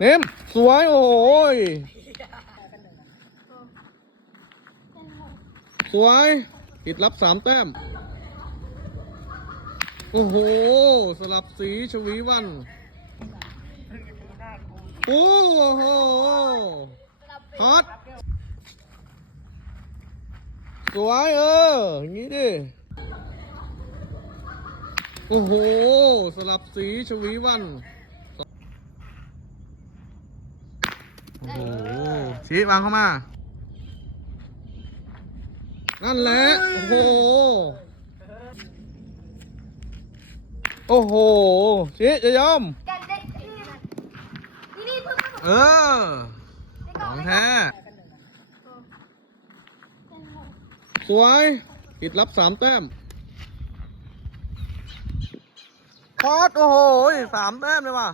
เนมสวยโอ้ยสวยติดรับสามแต้ม โอ้โห สลับสีชวีวัน โอ้โหฮอตสวยเอออย่างนี้ดิ โอ้โห สลับสีชวีวัน โอ้โหชี้วางเข้ามา นั่นแหละ โอ้โห โอ้โหชี้จะยอมกันได้นี่นี่เพิ่งเออ ของแท้ สวยติดรับสามแต้มคอสโอ้โหสามแต้มเลยว่ะ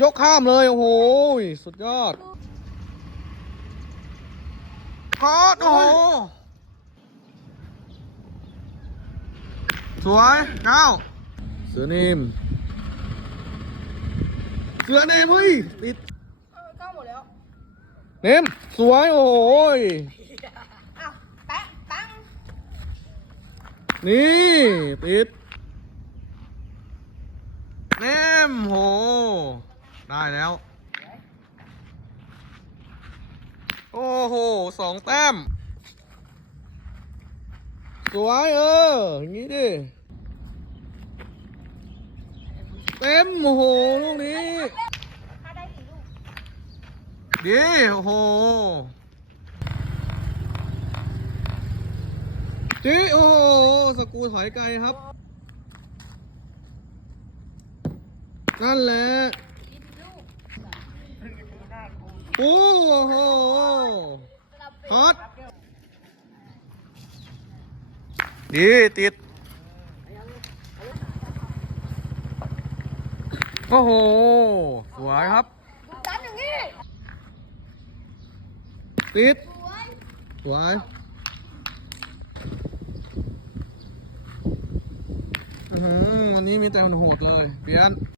ยกข้ามเลย โอ้โห สุดยอดคอสโอ้โห สวยเก้าเสือนิมเสือนิมเฮ้ยติดเออก้าหมดแล้วเนมสวยโอ้โหยอ้าวแปะตั้งนี่ติดเนมโห ได้แล้ว โอ้โหสองแต้ม สวยเอออย่างนี้ดิ เต็มโอ้โหลูกนี้ ดีโอ้โหจีโอ้โหสกูถอยไกลครับ นั่นแหละ โอ้โหฮอตดีติด โอ้โห สวยครับติด สวยอือวันนี้มีแต่โหดเลย เปลี่ยน